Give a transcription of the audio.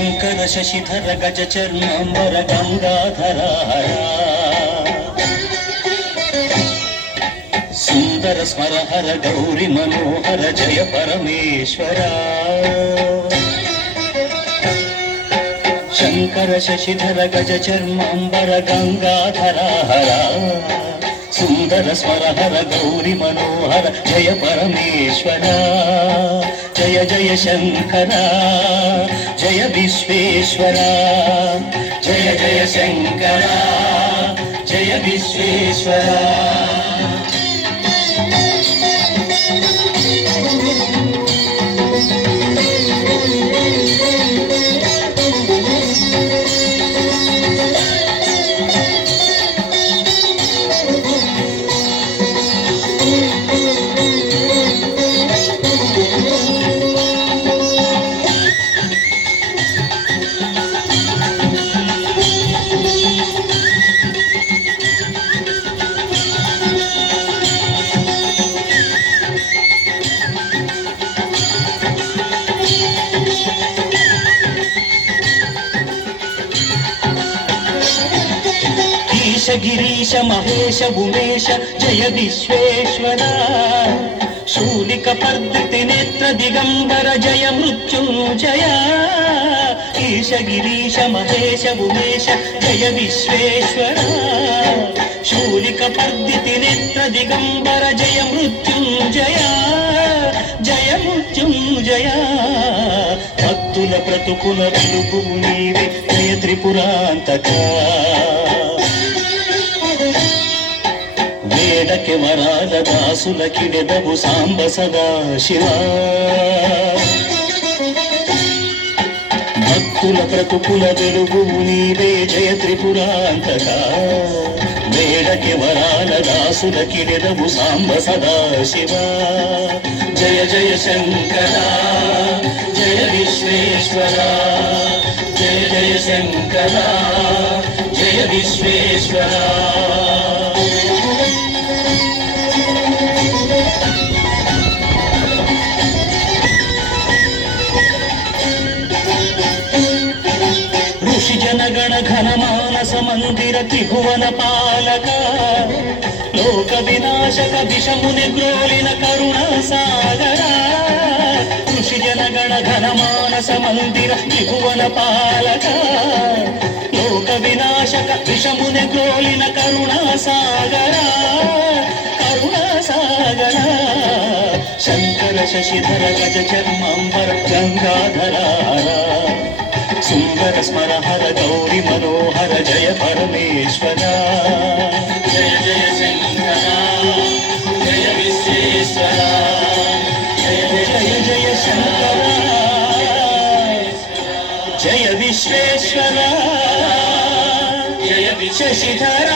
శంకర శశిధర గజ చర్మాంబర గంగాధర సుందర స్మరహర గౌరి మనోహర జయ పరమేశ్వర శంకర శశిధర గజ చర్మాంబర గంగాధర సుందర స్మరహర గౌరి మనోహర జయ పరమేశ్వర జయ జయ శంకర జయ విశ్వేశ్వర జయ జయ శంకర జయ విశ్వేశ్వర గిరీశ మహేశ ఉమేశ జయ విశ్వేశ్వర శూలిక పర్దితి నేత్ర దిగంబర జయ మృత్యుంజయ ఈశ గిరీశ మహేశ ఉమేశ జయ విశ్వేశ్వర శూలిక పర్దితి నేత్ర దిగంబర జయ మృత్యుంజయ జయ మృత్యుంజయ భక్తుల బ్రతుకుల వెలుగు నీవే జయ త్రిపురాంతక వేడకి వరాల దాసుల కిడెదవు సాంబ సదా శివ భక్తుల బ్రతుకుల వెలుగు నీవే జయ త్రిపురాంతక వేడకి వరాల దాసుల కిడెదవు సాంబ సదా శివ జయ జయ శంకర జయ విశ్వేశ్వర జయ జయ శంకర జయ విశ్వేశ్వర జనగణ ఘన మానస మందిర త్రిభువన పాలక లోక వినాశక విషముని గ్రోలిన కరుణా సాగర ఋషి జనగణ ఘన మానస మందిర త్రిభువన పాలక లోక వినాశక విషముని గ్రోలిన కరుణా సాగర కరుణా సాగర శంకర శశిధర గజ చర్మాంబర గంగాధర సుందర స్మరహర గౌరి మనోహర జయ పరమేశ్వర జయ జయ శంకర జయ విశ్వేశ్వర జయ జయ జయ శంకర జయ విశ్వేశ్వర జయ శశిధర